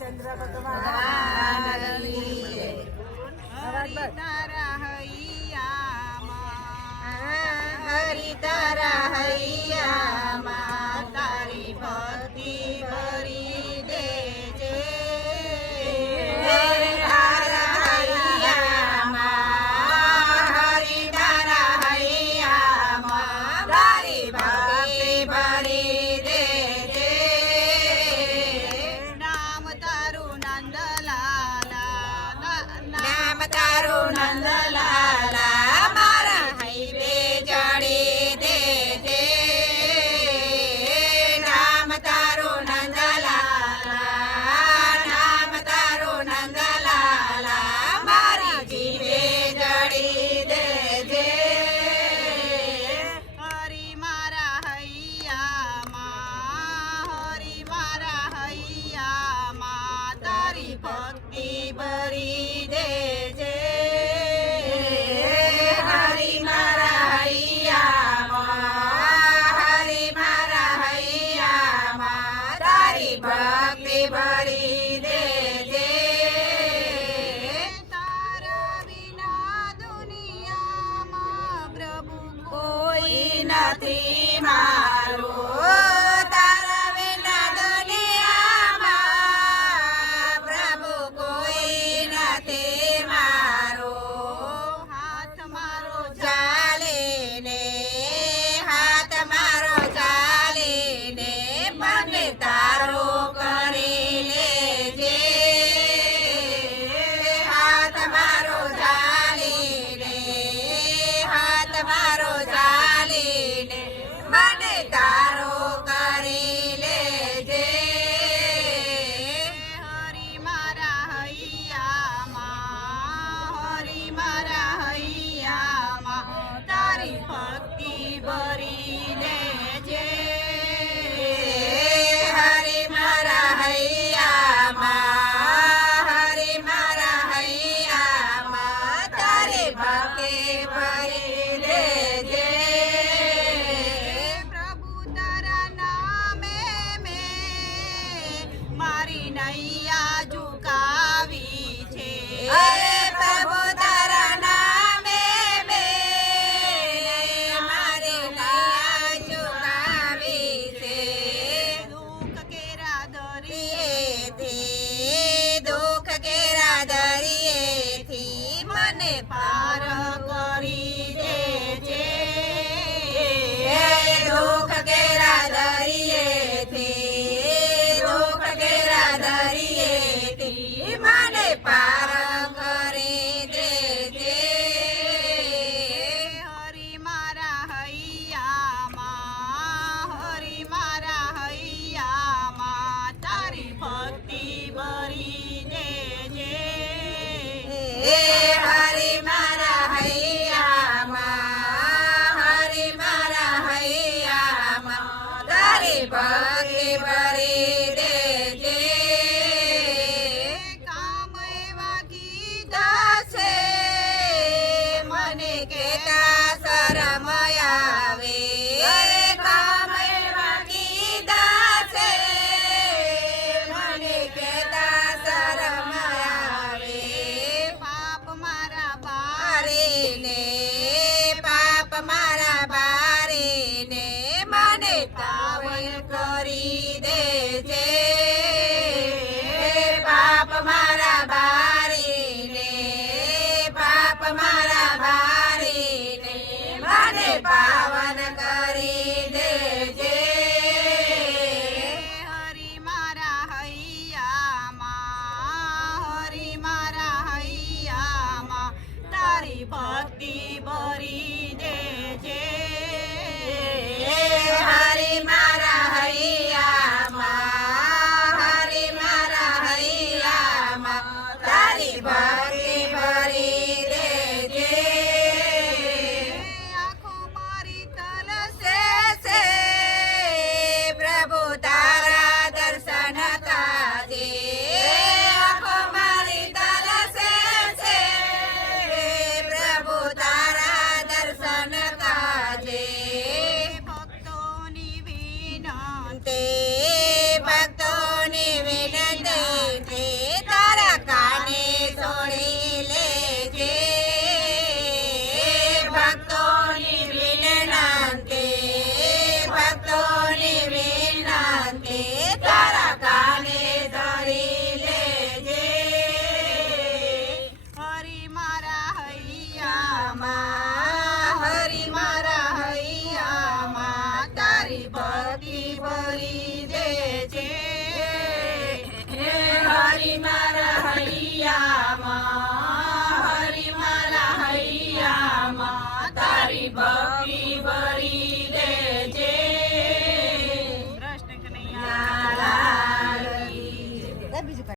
રામચંદ્ર ભગવાન. પરી દેજે હરી મારા હૈયામાં હરી મારા હૈયામાં તારી ભક્તિ ભરી દેજે પ્રભુ કોઈ નથી મારું. પ્રભુ તારા નામે મારી નૈયા ભરી ભરી Maria. કરી દે છે હરી મારા હૈયામાં.